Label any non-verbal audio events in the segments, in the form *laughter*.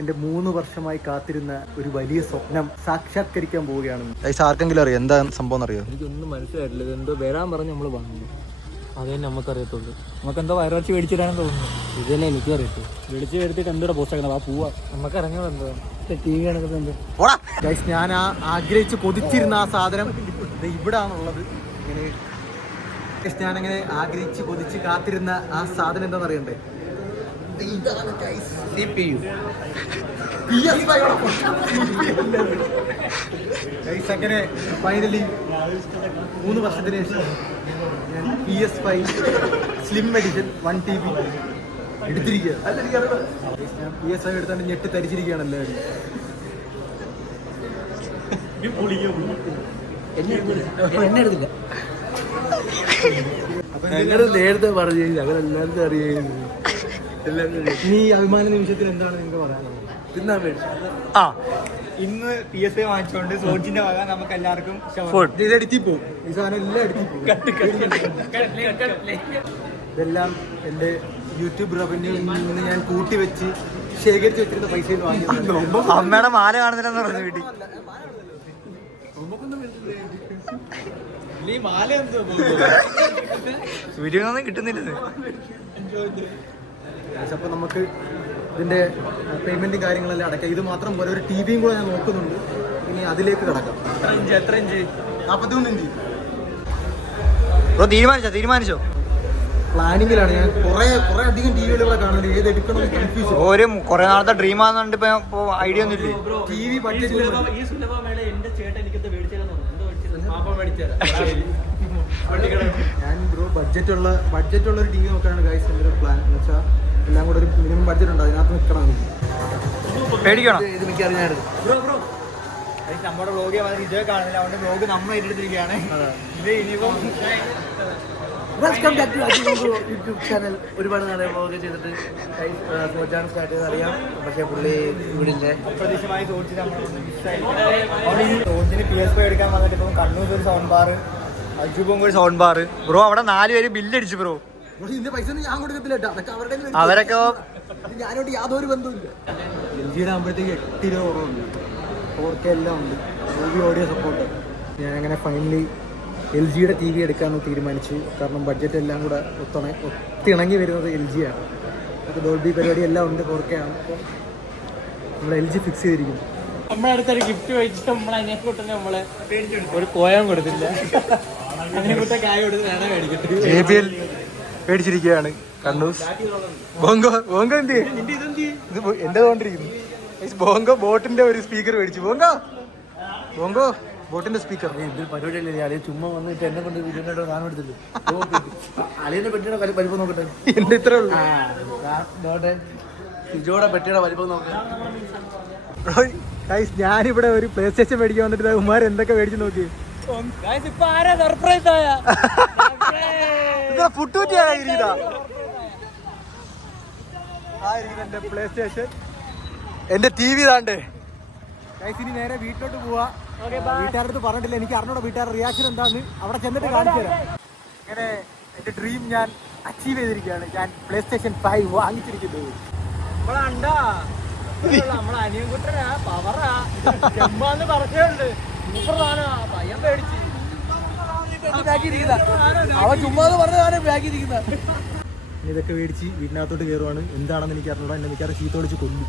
എന്റെ മൂന്ന് വർഷമായി കാത്തിരുന്ന ഒരു വലിയ സ്വപ്നം സാക്ഷാത്കരിക്കാൻ പോവുകയാണ്. ആർക്കെങ്കിലും അറിയാം? എന്താ സംഭവം അറിയോ എനിക്കൊന്നും മനസ്സിലായിട്ടില്ല. ഇതെന്തോ എന്തോ വരാൻ പറഞ്ഞ് നമ്മൾ വാങ്ങി. അതേ നമുക്കറിയത്തുള്ളൂ. നമുക്ക് എന്തോ വയറാഴ്ച മേടിച്ചിടാനും തോന്നുന്നു. ഇത് തന്നെ എനിക്കും അറിയത്തു വിളിച്ച് വരുത്തിട്ട് എന്തോടെ പോസ്റ്റ് ആക്കണം ആ പോവാ. നമുക്ക് അറിഞ്ഞത് എന്തോ ടി വി ഞാൻ ആ ആഗ്രഹിച്ച് കൊതിച്ചിരുന്ന ആ സാധനം ഇവിടെ ഇവിടാണുള്ളത്. ഇങ്ങനെ ഞാനങ്ങനെ ആഗ്രഹിച്ച് കൊതിച്ച് കാത്തിരുന്ന ആ സാധനം എന്താണെന്ന് അറിയണ്ടേ ദേ ഇതാണ് guys. PS5 ഓടൊപ്പം. Guys, അങ്ങനെ ഫൈനലി മൂന്ന് വർഷത്തിന് ശേഷം ഞാൻ P S five slim edition one T B എടുത്തിരിക്കുക P S five എടുത്താണ്ട് ഞെട്ടി തരിച്ചിരിക്കുകയാണ് എല്ലാവരും. എന്നെ എടുത്തില്ല. നേരത്തെ പറഞ്ഞു ഞങ്ങൾ എല്ലാവരും അറിയായിരുന്നു. നീ അഭിമാന നിമിഷത്തിൽ എന്താണ് നിങ്ങൾക്ക് പറയാനുള്ളത്? തിന്നാൻ വേണ്ടി. ആ. ഇന്ന് പി എസ് ഐ വാങ്ങിച്ചോണ്ട് സോജിന്റെ വക നമുക്ക് എല്ലാവർക്കും ഫുഡ് ഇത് എടുത്തി പോകും ഈ സാധനം എല്ലാം എടുത്തി പോകും ഇതെല്ലാം എന്റെ യൂട്യൂബ് റവന്യൂ നിന്ന് ഞാൻ കൂട്ടി വെച്ച് ശേഖരിച്ച് വെച്ചിരുന്ന പൈസയിൽ വാങ്ങിയത് അമ്മയുടെ മാല കാണുന്നില്ലെന്ന് പറഞ്ഞു വീട്ടിൽ. നീ മാല എന്തോ വീട്ടിൽ നിന്നൊന്നും കിട്ടുന്നില്ല അപ്പോൾ നമുക്ക് ഇതിന്റെ പേയ്മെന്റും കാര്യങ്ങളെല്ലാം അടക്കാം ഇത് മാത്രം പോലെ ഒരു ടി വിയും കൂടെ ഞാൻ നോക്കുന്നുണ്ട്. ഇനി അതിലേക്ക് കിടക്കാം. എത്ര ഇഞ്ച് എത്ര ഇഞ്ച്? നാൽപ്പത്തിമൂന്ന് ഇഞ്ച്. ബ്രോ തീരുമാനിച്ചോ തീരുമാനിച്ചോ? പ്ലാനിങ്ങിലാണ് ഞാൻ കുറേ കുറേ അധികം ടി വികൾ ഇവിടെ കാണുന്നുണ്ട്. ഏത് എടുക്കണം കൺഫ്യൂഷൻ ഒരു കുറെ നാളത്തെ ഡ്രീം ആണെന്നുണ്ട് ഇപ്പൊ ഐഡിയ ഒന്നും ഇല്ലേ? ടി വി ബഡ്ജറ്റ് ഈ സുലഭമേള എന്റെ ചേട്ടൻ എനിക്കത് *laughs* ഞാൻ ബ്രോ ബഡ്ജറ്റുള്ള ബഡ്ജറ്റുള്ള ഒരു ടി വി നോക്കാനാണ് ഗൈസ് എന്റെ പ്ലാൻ എന്ന് വെച്ചാൽ എല്ലാം കൂടെ ഒരു മിനിമം ബഡ്ജറ്റ് ഉണ്ട്. അതിനകത്ത് നിൽക്കണം പേടിക്കണം? ഇത് എനിക്ക് അറിഞ്ഞായിരുന്നു ബ്രോ ബ്രോ. നമ്മുടെ ബ്ലോഗ് ഇതേ കാണുന്നില്ല. അതുകൊണ്ട് ബ്ലോഗ് നമ്മൾ ഏറ്റെടുത്തിരിക്കുകയാണ് ഇത് ഇനിയിപ്പം welcome back to YouTube channel ഒരുപാട് നാളെ വ്ളോഗ് ചെയ്തിട്ട് സോജാണ് സ്റ്റാർട്ട് ചെയ്ത് അറിയാം. പക്ഷേ പുള്ളി അവിടെ ഈ സോജിന് പി എസ് എടുക്കാൻ വന്നിട്ട് ഇപ്പം കണ്ണൂർ ഒരു സൗണ്ട് ബാർ അജുബും കൂടി സൗണ്ട് ബാർ ബ്രോ അവിടെ നാല് പേര് ബില്ല് അടിച്ചു ബ്രോ. പക്ഷേ ഇതിന്റെ പൈസ ഒന്നും ഞാൻ കൊടുക്കത്തില്ല കേട്ടോ. അതൊക്കെ അവരുടെ കയ്യിൽ അവരൊക്കെ ഇത് ഞാനോട്ട് യാതൊരു ബന്ധവുമില്ല. എൽ ജിയുടെ ആകുമ്പോഴത്തേക്ക് എട്ട് രൂപ കുറവുണ്ട്. ഫോർ കെ എല്ലാം ഉണ്ട്. മൂവി ഓഡിയോ സപ്പോർട്ട് ഞാൻ അങ്ങനെ ഫൈനലി എൽ ജിയുടെ ടി വി എടുക്കാമെന്ന് തീരുമാനിച്ചു. കാരണം ബഡ്ജറ്റ് എല്ലാം കൂടെ ഒത്തണ ഒത്തിണങ്ങി വരുന്നത് എൽ ജി ആണ് അപ്പോൾ ഡോൾബി പരിപാടി എല്ലാം ഉണ്ട് ഫോർ കെ ആണ്. അപ്പോൾ നമ്മൾ എൽ ജി ഫിക്സ് ചെയ്തിരിക്കുന്നു. നമ്മളെ അടുത്തൊരു ഗിഫ്റ്റ് വെച്ചിട്ട് നമ്മൾ അതിനെ കൂട്ടുന്ന നമ്മൾ ഒരു കോയം കൊടുത്തില്ല. അതിനെ കൂട്ട കായ കൊടുത്ത് വേണം മേടിക്കട്ടെ പേടിച്ചിരിക്കുകയാണ്. കണ്ണൂസ്. ബോങ്കോ ബോങ്കോ എന്ത്? ഇത് എന്റെ തോണ്ടിരിക്കുന്നു ബോങ്കോ ബോട്ടിന്റെ ഒരു സ്പീക്കർ മേടിച്ചു. ബോങ്കോ ബോങ്കോ ബോട്ടിന്റെ സ്പീക്കർ. പരിപാടിയല്ലേ അളിയൻ ചുമ്മാ വന്നിട്ട് എന്നെ കൊണ്ട് വീട്ടിലോട്ട് സാധനം എടുത്തില്ല? അളിയന്റെ പെട്ടിയുടെ വലി- വലിപ്പം നോക്കട്ടെ. എന്റെ ഇത്ര നോട്ടെ പെട്ടിയുടെ വലിപ്പം നോക്കട്ടെ ഗൈസ് ഞാനിവിടെ ഒരു പ്ലേ സ്റ്റേഷൻ മേടിക്കാൻ വന്നിട്ട് ഉമാർ എന്തൊക്കെ മേടിച്ചു നോക്കി? ഇപ്പൊ ആരാ സർപ്രൈസ് ആയ? *laughs* പുട്ടൂറ്റിയാ എന്റെ പ്ലേ സ്റ്റേഷൻ എന്റെ ടി വി ഇതാണ്ട്. ഇനി നേരെ വീട്ടിലോട്ട് പോവാ. വീട്ടുകാരടുത്ത് പറഞ്ഞിട്ടില്ല. എനിക്ക് അറിഞ്ഞോ വീട്ടുകാരുടെ റിയാക്ഷൻ എന്താന്ന്. അവിടെ ചെന്നിട്ട് കാണിച്ചു തരാം. അങ്ങനെ എന്റെ ഡ്രീം ഞാൻ അച്ചീവ് ചെയ്തിരിക്കുകയാണ്. ഞാൻ പ്ലേ സ്റ്റേഷൻ ഫൈവ് വാങ്ങിച്ചിരിക്കുന്നത് നമ്മളെ അനിയൻകുട്ടനാ പവറാ. ചെമ്മാന്ന് പറഞ്ഞുണ്ട് പയ്യൻ പേടിച്ച്. അവൻ പറഞ്ഞതാണ് ബാക്കി ഇതൊക്കെ മേടിച്ച് വീടിനകത്തോട്ട് കയറുവാണ്. എന്താണെന്ന് എനിക്ക് അറിഞ്ഞൂടാ എന്നെ മിക്കാറ് ചീത്ത വിളിച്ച് കൊല്ലും.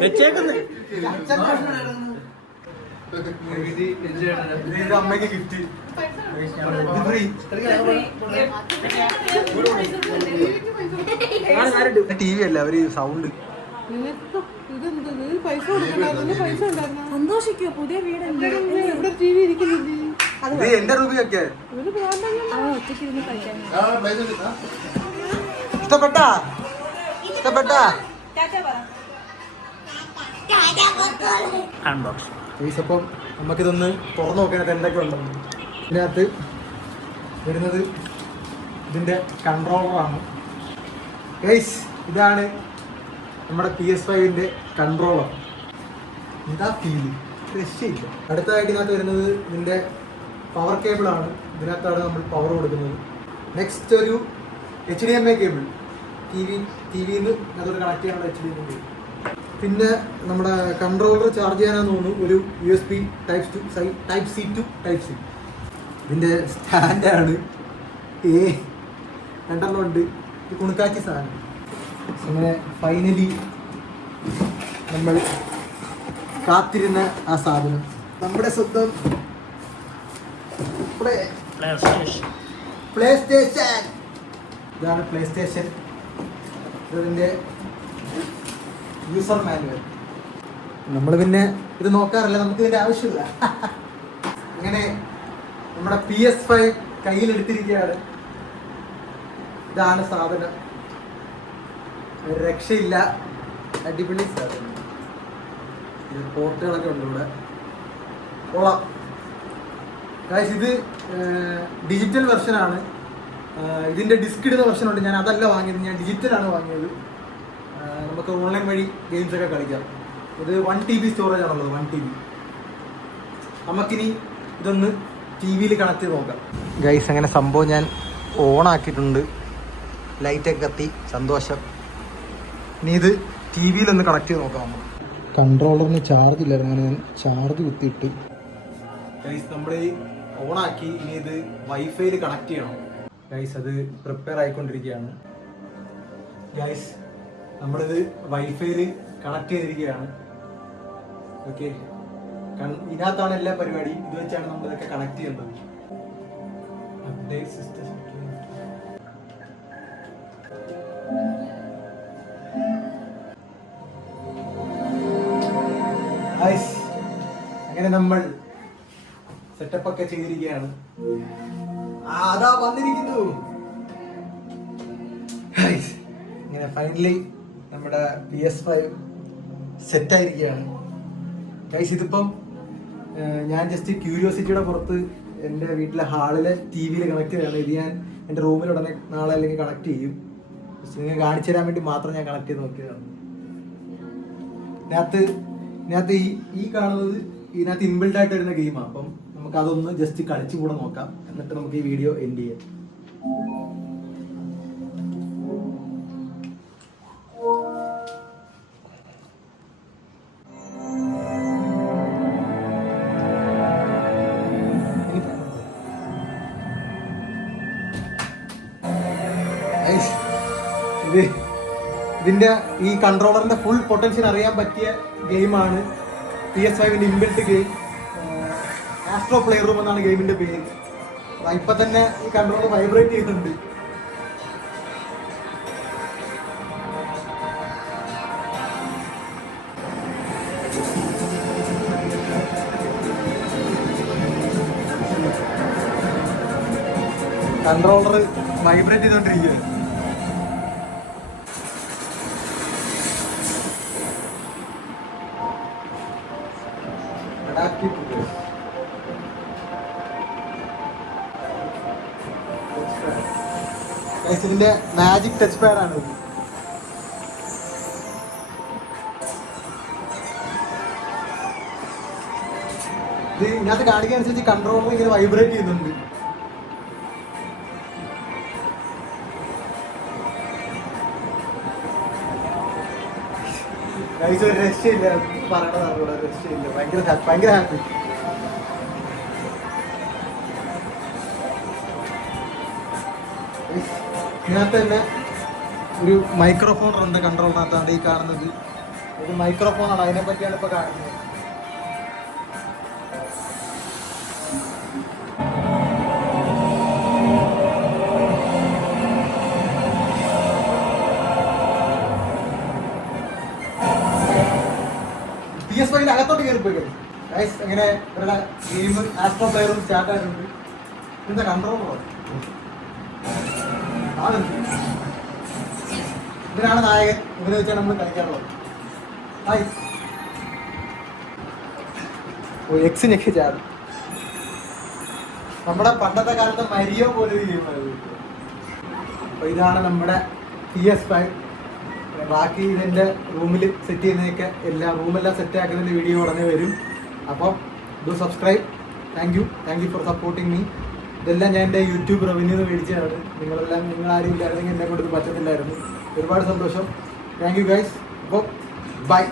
വെച്ചേക്കുന്നേ. അമ്മയ്ക്ക് ഗിഫ്റ്റ് ടി വി അല്ല അവർ സൗണ്ട് സന്തോഷിക്കോ പുതിയ വീട് ഇത് എന്റെ രൂപയൊക്കെ ഇഷ്ടപ്പെട്ട? ഇഷ്ടപ്പെട്ട? അൺബോക്സ് ഗൈസ് അപ്പം നമുക്കിതൊന്ന് തുറന്നു നോക്കാനായിട്ട് എന്തൊക്കെ ഉണ്ടെന്ന് ഇതിനകത്ത് വരുന്നത് ഇതിന്റെ കൺട്രോളറാണ് ഗൈസ് ഇതാണ് നമ്മുടെ പി എസ് ഫൈവിന്റെ കൺട്രോളർ ഇതാ ഫീൽ രക്ഷയില്ല. അടുത്തതായിട്ട് ഇതിനകത്ത് വരുന്നത് ഇതിന്റെ പവർ കേബിളാണ് ഇതിനകത്താണ് നമ്മൾ പവർ കൊടുക്കുന്നത്. നെക്സ്റ്റ് ഒരു H D M I cable T V T വിന്ന് അതൊരു കണക്ട് ചെയ്യാനുള്ള H D M I cable പിന്നെ നമ്മുടെ കൺട്രോളർ ചാർജ് ചെയ്യാനാന്ന് തോന്നുന്നു. ഒരു U S B type to type C to type C ഇതിന്റെ സ്റ്റാൻഡാണ് ഏ രണ്ടെണ്ണം ഉണ്ട്. കുണുക്കാച്ചി സാധനം. അങ്ങനെ ഫൈനലി നമ്മൾ കാത്തിരുന്ന ആ സാധനം. നമ്മുടെ സ്വന്തം പ്ലേ സ്റ്റേഷൻ ഇതാണ് പ്ലേ സ്റ്റേഷൻ ഇതിന്റെ യൂസർ മാനുവൽ നമ്മൾ പിന്നെ ഇത് നോക്കാറില്ല നമുക്ക് ഇതിന്റെ ആവശ്യമില്ല. ഇങ്ങനെ നമ്മുടെ പി എസ് ഫൈവ് കയ്യിലെടുത്തിരിക്കുകയാണ്. ഇതാണ് സാധനം. രക്ഷയില്ല. അടിപൊളി സാധനം. പോർട്ടുകളൊക്കെ ഉണ്ട് ഇവിടെ. കൊള്ളാം. കാശ് ഇത് ഡിജിറ്റൽ വെർഷനാണ് ഇതിന്റെ ഡിസ്ക് ഇടുന്ന വെർഷനുണ്ട് ഞാൻ അതല്ല വാങ്ങിയത്. ഞാൻ ഡിജിറ്റലാണ് വാങ്ങിയത്. നമുക്ക് ഓൺലൈൻ വഴി ഗെയിംസ് ഒക്കെ കളിക്കാം. ഇത് വൺ ടി ബി സ്റ്റോറേജ് ആണുള്ളത് വൺ ടി ബി നമുക്കിനി ഇതൊന്ന് ടി വിയിൽ കണക്ട് ചെയ്ത് നോക്കാം. ഗൈസ് അങ്ങനെ സംഭവം ഞാൻ ഓൺ ആക്കിയിട്ടുണ്ട് ലൈറ്റൊക്കെ കത്തി സന്തോഷം. ഇനി ഇത് ടി വിയിലൊന്ന് കണക്ട് ചെയ്ത് നോക്കാം നമ്മൾ കൺട്രോളറിന് ചാർജ് ഇല്ലായിരുന്നു അങ്ങനെ ഞാൻ ചാർജ് കുത്തിയിട്ട്. ഗൈസ് നമ്മൾ ഓണാക്കി ഇനി ഇത് വൈഫൈയിൽ കണക്ട് ചെയ്യണം. ഗൈസ് അത് പ്രിപ്പയർ ആയിക്കൊണ്ടിരിക്കുകയാണ്. ഗൈസ് നമ്മളിത് വൈഫൈയിൽ കണക്ട് ചെയ്തിരിക്കുകയാണ്. ഓക്കെ ഇതിനകത്താണ് എല്ലാ പരിപാടി ഇത് വെച്ചാണ് നമ്മൾ ഇതൊക്കെ കണക്ട് ചെയ്യേണ്ടത് അപ്ഡേറ്റ് സിസ്റ്റം അങ്ങനെ നമ്മൾ സെറ്റപ്പ് ഒക്കെ ചെയ്തിരിക്കുകയാണ്. അതാ വന്നിരിക്കുന്നു. ഇങ്ങനെ ഫൈനലി നമ്മുടെ പി എസ് ഫൈവ് സെറ്റായിരിക്കുകയാണ് ഗൈസ് ഇതിപ്പം ഞാൻ ജസ്റ്റ് ക്യൂരിയോസിറ്റിയുടെ പുറത്ത് എന്റെ വീട്ടിലെ ഹാളിലെ ടി വിയിൽ കണക്ട് ചെയ്യാണ്. ഇത് ഞാൻ എന്റെ റൂമിൽ ഉടനെ നാളെ അല്ലെങ്കിൽ കണക്ട് ചെയ്യും. ജസ്റ്റ് നിങ്ങൾ കാണിച്ചു തരാൻ വേണ്ടി മാത്രം ഞാൻ കണക്ട് ചെയ്ത് നോക്കിയതാണ്. ഇതിനകത്ത് ഇതിനകത്ത് ഈ ഈ കാണുന്നത് ഇതിനകത്ത് ഇൻബിൽഡ് ആയിട്ട് വരുന്ന ഗെയിമാണ് അപ്പം നമുക്ക് അതൊന്ന് ജസ്റ്റ് കളിച്ചുകൂടെ നോക്കാം. എന്നിട്ട് നമുക്ക് ഈ വീഡിയോ എൻഡ് ചെയ്യാം. ഇതിന്റെ ഈ കൺട്രോളറിന്റെ ഫുൾ പൊട്ടൻഷ്യൽ അറിയാൻ പറ്റിയ ഗെയിമാണ് P S ഫൈവിന്റെ inbuilt game Astro player room എന്നാണ് ഗെയിമിന്റെ പേര്. ഇപ്പൊ തന്നെ ഈ കൺട്രോളർ വൈബ്രേറ്റ് ചെയ്യുന്നുണ്ട് കൺട്രോളർ വൈബ്രേറ്റ് ചെയ്തോണ്ടിരിക്കുകയാണ് ഇതിന്റെ മാജിക് ടച്ച് പാഡ് ആണ്. ഇത് ഇത് ഇതിനകത്ത് കാണിക്കാൻ അനുസരിച്ച് കൺട്രോളർ ഇങ്ങനെ വൈബ്രേറ്റ് ചെയ്യുന്നുണ്ട്. ഭയങ്കര ഹാപ്പി ഇതിനകത്ത് തന്നെ ഒരു മൈക്രോഫോൺ ഉണ്ട് കൺട്രോളിനകത്താണ് ഈ കാണുന്നത്. ഒരു മൈക്രോഫോണാണ് അതിനെ പറ്റിയാണ് ഇപ്പൊ കാണുന്നത്. പി എസ് വൈന്റെ അകത്തോട്ട് കയറിപ്പോയി ഗൈസ് എങ്ങനെ ഇവരുടെ ഗെയിം ആസ്ട്രോ പ്ലെയറും സ്റ്റാർട്ടായിട്ടുണ്ട് ഇതിന്റെ കൺട്രോളറോ ഇതിനാണ് നായകൻ. ഇവരെ വെച്ചാണ് നമ്മൾ കളിക്കാറുള്ളത്. ഹായ്. ഓ ചാടും. നമ്മുടെ പണ്ടത്തെ കാലത്തെ മരിയോ പോലെ ഒരു ഗെയിമായിരുന്നു അപ്പൊ ഇതാണ് നമ്മുടെ പി എസ് ഫൈവ് ബാക്കി ഇതെന്റെ റൂമിൽ സെറ്റ് ചെയ്യുന്നതൊക്കെ എല്ലാ റൂമെല്ലാം സെറ്റ് ആക്കുന്നതിന്റെ വീഡിയോ ഉടനെ വരും. അപ്പോൾ do subscribe thank you thank you for supporting me ഇതെല്ലാം ഞാൻ എന്റെ യൂട്യൂബ് റവന്യൂ മേടിച്ചതാണ്. നിങ്ങളെല്ലാം നിങ്ങൾ ആരും ഇല്ലായിരുന്നെങ്കിൽ എന്നെ കൊണ്ട് പറ്റത്തില്ലായിരുന്നു. ഒരുപാട് സന്തോഷം. താങ്ക് യു ഗൈസ് അപ്പോൾ ബൈ